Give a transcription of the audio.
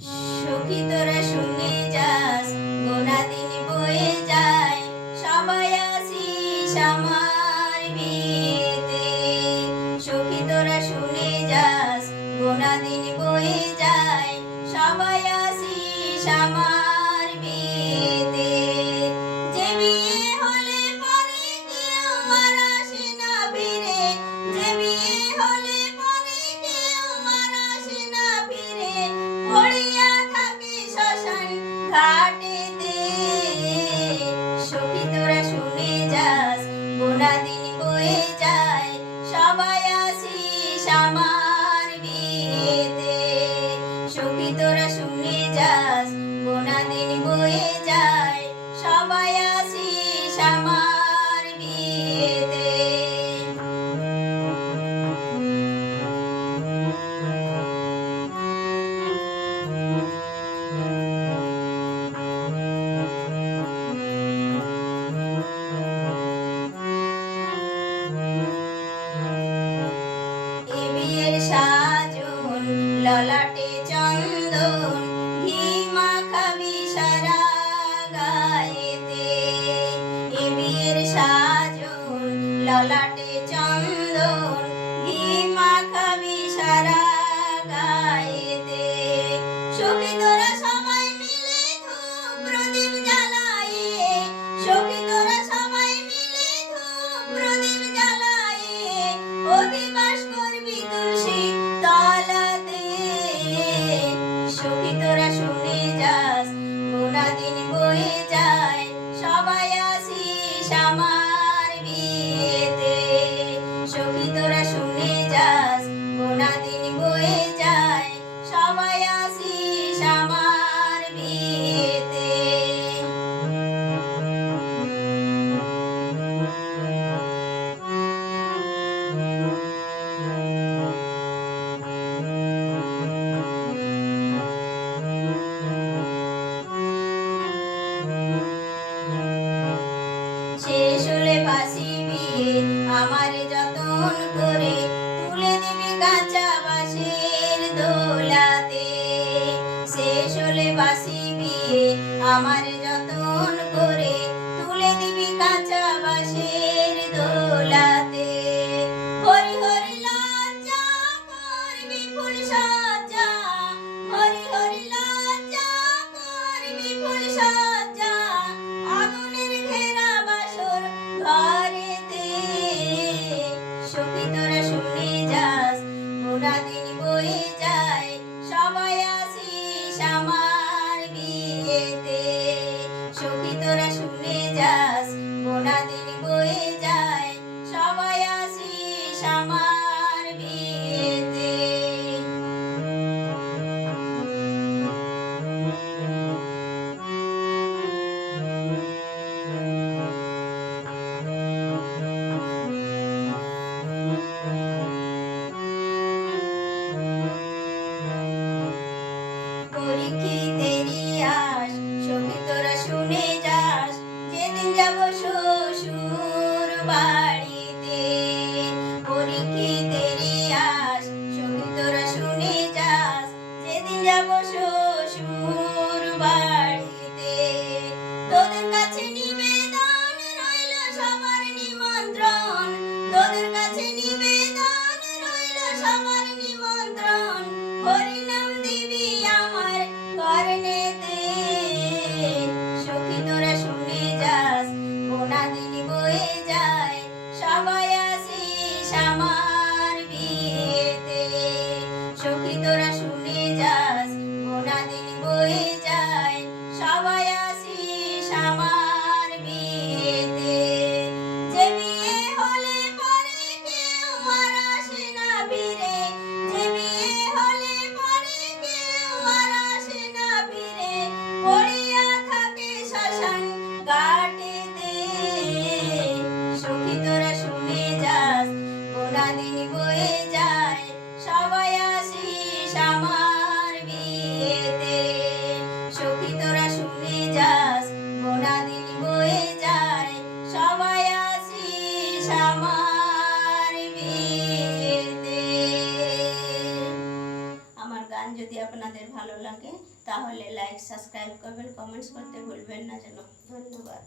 সখী তোরা শুনে যাস, গোনা দিন বয়ে যায়, সবাই আসিস আমার বিয়েতে। সখী তোরা শুনে যাস, গোনা দিন বয়ে যায়, সবাই আসিস আমার বিয়েতে। যে বিয়ে হলে পরে কেউ আর আসে না ফিরে, যে বিয়ে হলে পরে কেউ আর আসে না ফিরে, পড়িয়া থাকে শ্মশান ঘাটেতে। সখী তোরা শুনে যাস, গোনা দিন বয়ে যায়, সবাই আসিস আমার বিয়েতে। সখী তোরা শুনে যাস, গোনা দিন বয়ে যায়, সবাই আসিস আমার বিয়েতে। এ বিয়ের সাজন, ললাটে চন্দন, ঘি মাখাবি সারা গায়েতে। এ বিয়ের সাজন, ললাটে চন্দন, ঘি মাখাবি সারা গায়েতে। সখী তোরা সবাই মিলে ধূপ প্রদীপ জ্বালায়ে, সখী তোরা সবাই মিলে ধূপ প্রদীপ জ্বালায়ে, অধিবাস করবি তুলসী তলাতে। সখী তোরা শুনে যাস, গোনা দিন বয়ে যায়, সবাই আসিস আমার বিয়েতে। সখী তোরা শুনে যাস, গোনা দিন বয়ে যায়, সবাই আসিস আমার বিয়েতে। শেষ হলে বাসি বিয়ে আমার যতন করে, তুলে দিবি কাঁচা বাঁশের দোলাতে। শেষ হলে বাসি বিয়ে আমার যতন করে, তুলে দিবি কাঁচা বাঁশের দোলাতে। হরি হরি লজ্জা করবি ফুল সজ্জা, হরি হরি লজ্জা করবি ফুল সজ্জা, আগুনের ঘেরা বাসর ঘরেতে। সখী তোরা শুনে যাস, গোনা দিন বয়ে যায়, সবাই আসিস আমার বিয়েতে। সখী তোরা শুনে যাস, গোনা দিন বয়ে যায়, সবাই আসিস আমার বিয়েতে। পরীক্ষিতেরই আস, সখী তোরা শুনে যাস, যেদিন যাব শ্বশুর বাড়িতে। পরীক্ষিতেরই আস, সখী তোরা শুনে যাস, যেদিন যাব শ্বশুর বাড়িতে। তোদের কাছে নিবেদন রইল সবার নিমন্ত্রণ, তোদের কাছে নিবেদন রইল সবার নিমন্ত্রণ, হরিনাম দিবি আমার কর্ণেতে। সখী তোরা শুনে যাস, গোনা দিন বয়ে যায়, সবাই আসিস আমার বিয়েতে। সখী তোরা শুনে যাস, গোনা দিন বয়ে আপনাদের ভালো লাগে তাহলে লাইক সাবস্ক্রাইব করবেন, কমেন্টস করতে ভুলবেন না যেন। ধন্যবাদ।